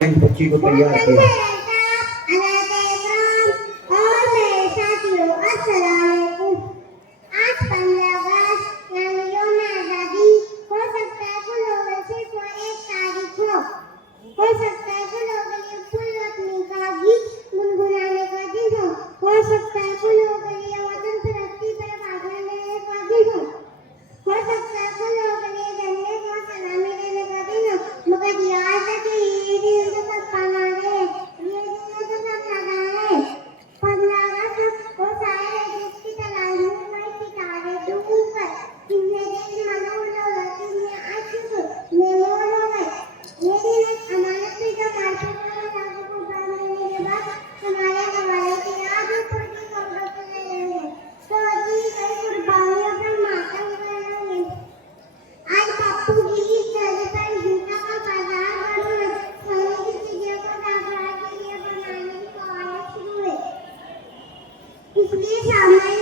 बच्ची को तैयार किया। हो सकता है लोगों के फूल रखने का गीत गुनगुनाने का दिन हो सकता है लोगों के लिए वतन तरक्की पर भागने लेने का दिन हो सकता है लोगों के लिए झंडे को सलामी देने का दिन मगर याद रखे ये दिन तो सब पाना है, ये दिन तो सब लगा है। 15 अगस्त को सारे देश की तलाश में कोई सितारे डूब कर कितने देश मनोर लोग कितने आशिक मेमोर हो गए। ये दिन एक अमानत थी जो मार्केट में लागू कुर्बान देने के बाद हमारे हवाले की याद पूरी कब्र पर ले लेंगे। तो अभी कई कुर्बानियों पर मातम करेंगे। आज बापू की इस जगह पर जूता का बाजार बंद है। सोने की चीजों को दाखला के लिए बनाने की कवायद शुरू है। इसलिए सामने